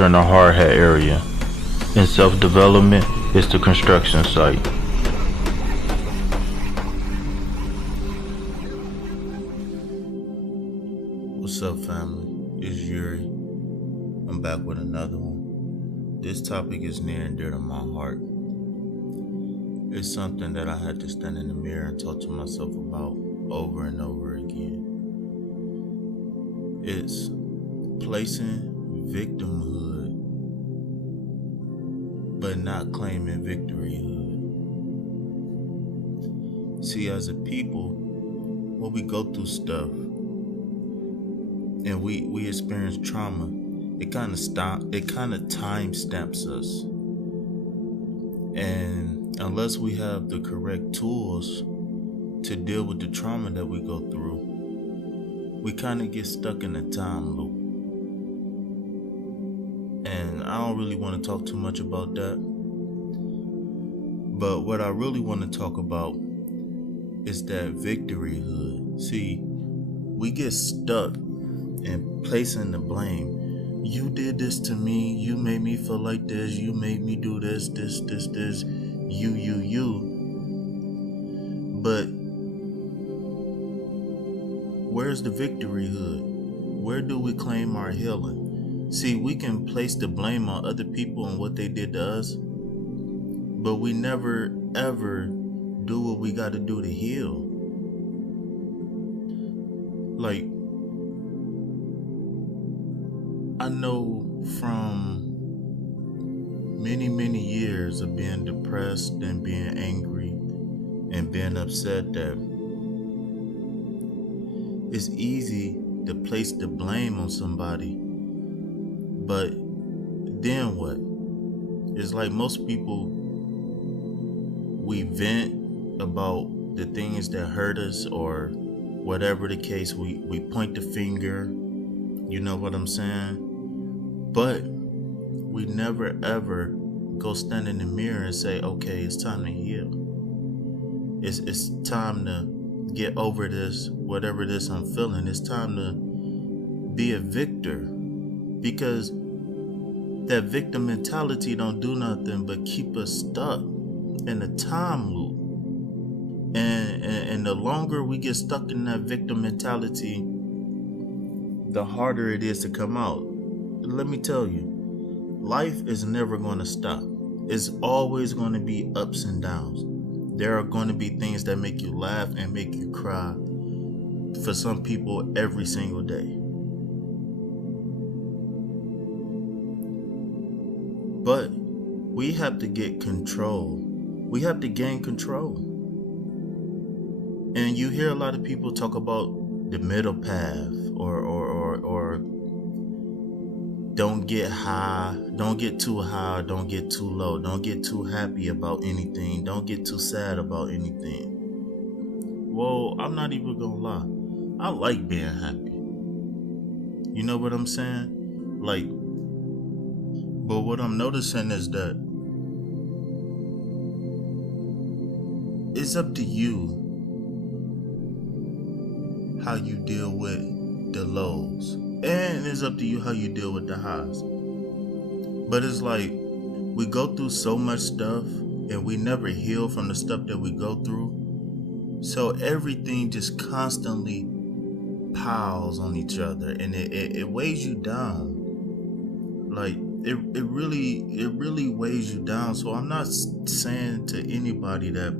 are in the hard hat area, and self-development is the construction site. What's up, family? It's Yuri. I'm back with another one. This topic is near and dear to my heart. It's something that I had to stand in the mirror and talk to myself about over and over again. It's placing victimhood, but not claiming victoryhood. See, as a people, when we go through stuff and we experience trauma, it kind of time stamps us. And unless we have the correct tools to deal with the trauma that we go through, we kind of get stuck in a time loop. And I don't really want to talk too much about that. But what I really want to talk about is that victoryhood. See, we get stuck in placing the blame. You did this to me. You made me feel like this. You made me do this. You. But where's the victoryhood? Where do we claim our healing? See, we can place the blame on other people and what they did to us, but we never ever do what we got to do to heal. Like, I know from many years of being depressed and being angry and being upset that it's easy to place the blame on somebody, but then what? It's like most people, we vent about the things that hurt us, or whatever the case, we point the finger, you know what I'm saying? But we never ever go stand in the mirror and say, okay, it's time to heal. It's time to get over this, whatever this I'm feeling. It's time to be a victor, because that victim mentality don't do nothing but keep us stuck in a time loop. And the longer we get stuck in that victim mentality, the harder it is to come out. Let me tell you, life is never going to stop. It's always going to be ups and downs. There are going to be things that make you laugh and make you cry, for some people, every single day. But we have to get control. We have to gain control. And you hear a lot of people talk about the middle path, or don't get high, don't get too high, don't get too low, don't get too happy about anything, don't get too sad about anything. Well, I'm not even gonna lie, I like being happy. You know what I'm saying? Like, but what I'm noticing is that it's up to you how you deal with the lows, and it's up to you how you deal with the highs. But it's like, we go through so much stuff and we never heal from the stuff that we go through, so everything just constantly piles on each other, and it weighs you down. Like, it really weighs you down. So I'm not saying to anybody that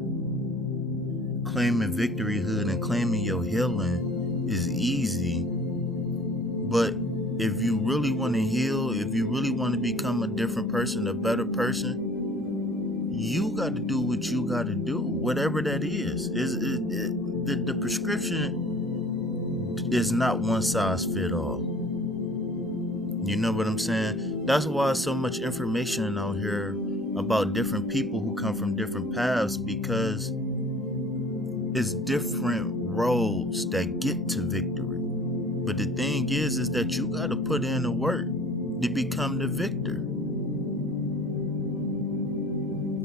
claiming victoryhood and claiming your healing is easy, but if you really want to heal, if you really want to become a different person, a better person, you got to do what you got to do, whatever that is. The prescription is not one size fit all. You know what I'm saying? That's why so much information out here about different people who come from different paths, because it's different roads that get to victory. But the thing is that you got to put in the work to become the victor.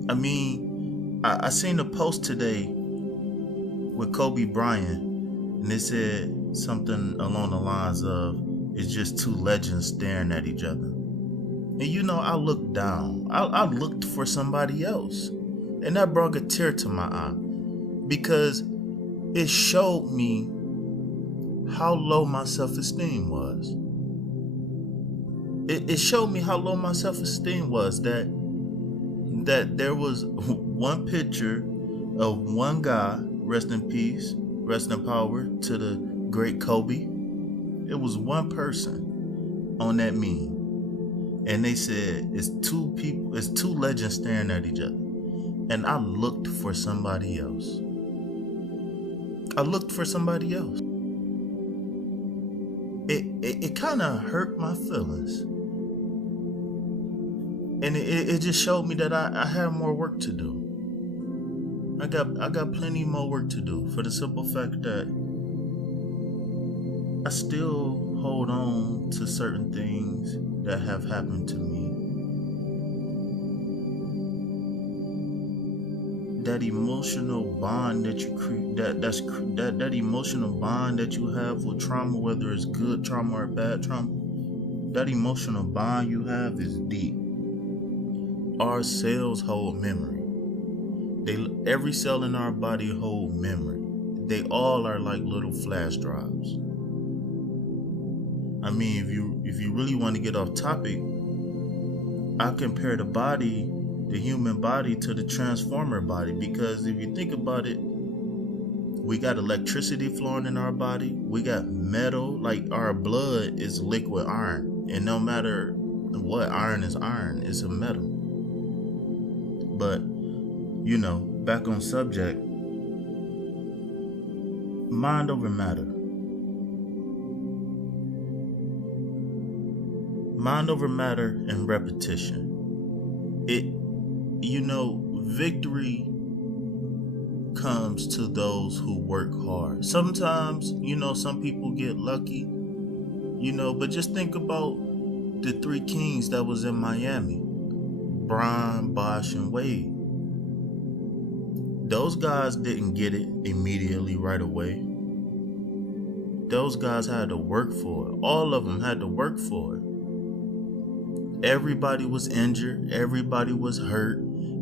I mean, I seen a post today with Kobe Bryant, and it said something along the lines of, it's just two legends staring at each other. And I looked down. I looked for somebody else. And that brought a tear to my eye. Because it showed me how low my self-esteem was. It showed me how low my self-esteem was, that there was one picture of one guy, rest in peace, rest in power to the great Kobe. It was one person on that meme. And they said it's two legends staring at each other. And I looked for somebody else. It kind of hurt my feelings. And it just showed me that I had more work to do. I got plenty more work to do, for the simple fact that I still hold on to certain things that have happened to me. That emotional bond that you create, that emotional bond that you have with trauma, whether it's good trauma or bad trauma, that emotional bond you have is deep. Our cells hold memory. Every cell in our body hold memory. They all are like little flash drives. I mean, if you really want to get off topic, I compare the human body to the transformer body, because if you think about it, we got electricity flowing in our body. We got metal, like our blood is liquid iron, and no matter what, iron is iron, it's a metal. But back on subject, mind over matter. Mind over matter and repetition. Victory comes to those who work hard. Sometimes, some people get lucky, but just think about the three kings that was in Miami: Brian, Bosh, and Wade. Those guys didn't get it immediately right away. Those guys had to work for it. All of them had to work for it. Everybody was injured. Everybody was hurt.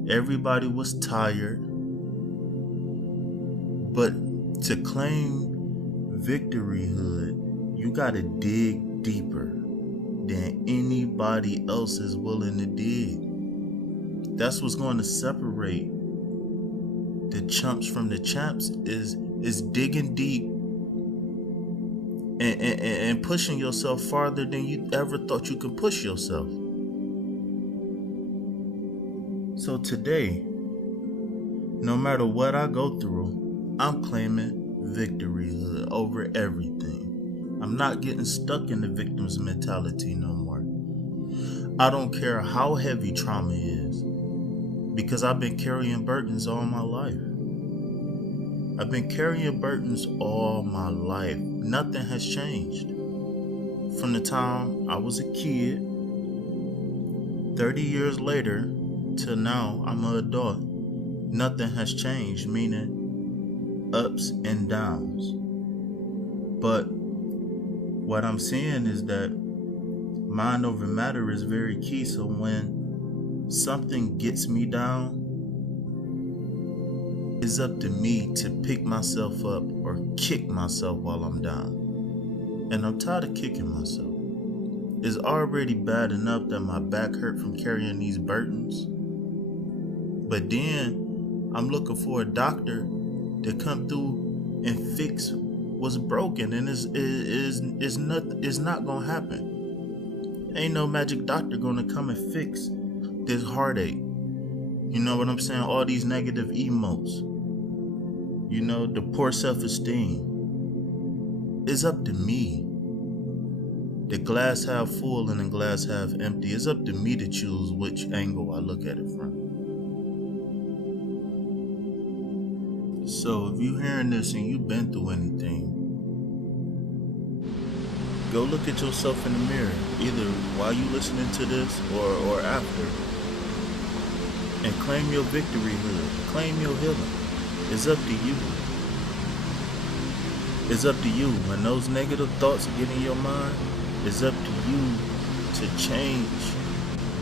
Everybody was tired. But to claim victoryhood, you gotta dig deeper than anybody else is willing to dig. That's what's going to separate the chumps from the champs, is digging deep and pushing yourself farther than you ever thought you could push yourself. So today, no matter what I go through, I'm claiming victoryhood over everything. I'm not getting stuck in the victim's mentality no more. I don't care how heavy trauma is, because I've been carrying burdens all my life. I've been carrying burdens all my life. Nothing has changed. From the time I was a kid, 30 years later, till now I'm an adult, nothing has changed, meaning ups and downs. But what I'm seeing is that mind over matter is very key. So when something gets me down, it's up to me to pick myself up or kick myself while I'm down. And I'm tired of kicking myself. It's already bad enough that my back hurt from carrying these burdens. But then I'm looking for a doctor to come through and fix what's broken, and it's not gonna happen. Ain't no magic doctor gonna come and fix this heartache. You know what I'm saying? All these negative emotes. The poor self-esteem. It's up to me. The glass half full and the glass half empty. It's up to me to choose which angle I look at it from. So if you're hearing this and you've been through anything, go look at yourself in the mirror, either while you listening to this or after, and claim your victoryhood, claim your healing. It's up to you. It's up to you. When those negative thoughts get in your mind, it's up to you to change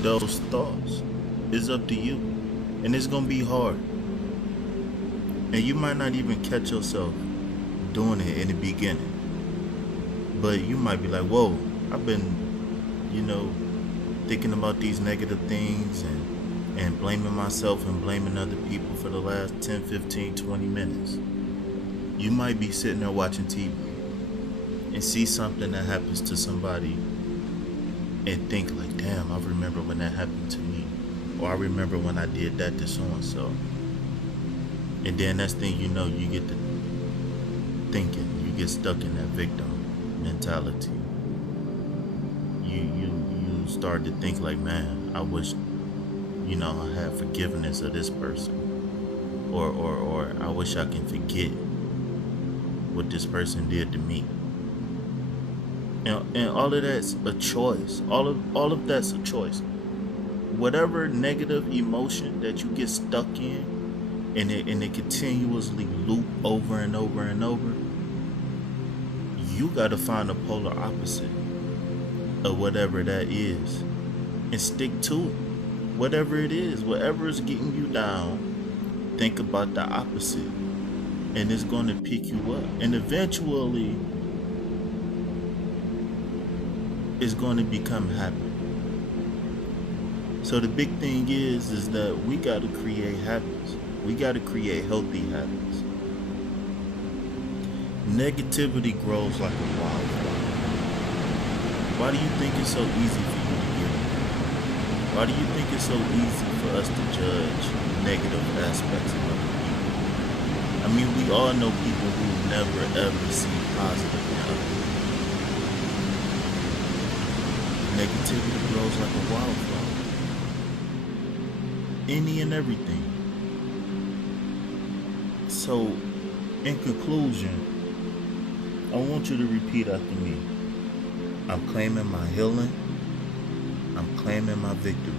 those thoughts. It's up to you. And it's gonna be hard. And you might not even catch yourself doing it in the beginning. But you might be like, whoa, I've been, you know, thinking about these negative things and blaming myself and blaming other people for the last 10, 15, 20 minutes. You might be sitting there watching TV and see something that happens to somebody and think like, damn, I remember when that happened to me. Or I remember when I did that to so-and-so. And then next thing you know, you get to thinking, you get stuck in that victim mentality. You start to think like, man, I wish, I had forgiveness of this person. Or I wish I can forget what this person did to me. And all of that's a choice. All of that's a choice. Whatever negative emotion that you get stuck in, and it continuously loop over and over and over, you gotta find a polar opposite of whatever that is and stick to it. Whatever it is, whatever is getting you down, think about the opposite, and it's gonna pick you up. And eventually, it's gonna become happy. So the big thing is that we gotta create habits. We gotta create healthy habits. Negativity grows like a wildfire. Why do you think it's so easy for you to get it? Why do you think it's so easy for us to judge negative aspects of other people? I mean, we all know people who never ever see positive in others. Negativity grows like a wildfire. Any and everything. So, in conclusion, I want you to repeat after me. I'm claiming my healing. I'm claiming my victory.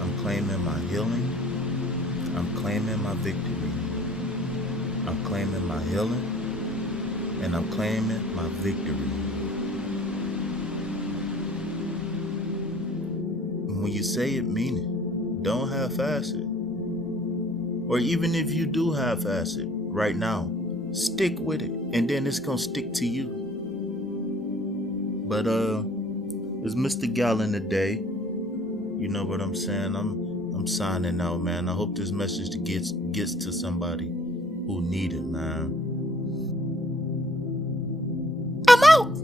I'm claiming my healing. I'm claiming my victory. I'm claiming my healing. And I'm claiming my victory. When you say it, mean it. Don't half-ass it. Or even if you do half-ass it right now, stick with it, and then it's gonna stick to you. But it's Mr. Gallon today. You know what I'm saying? I'm signing out, man. I hope this message gets to somebody who need it, man. I'm out.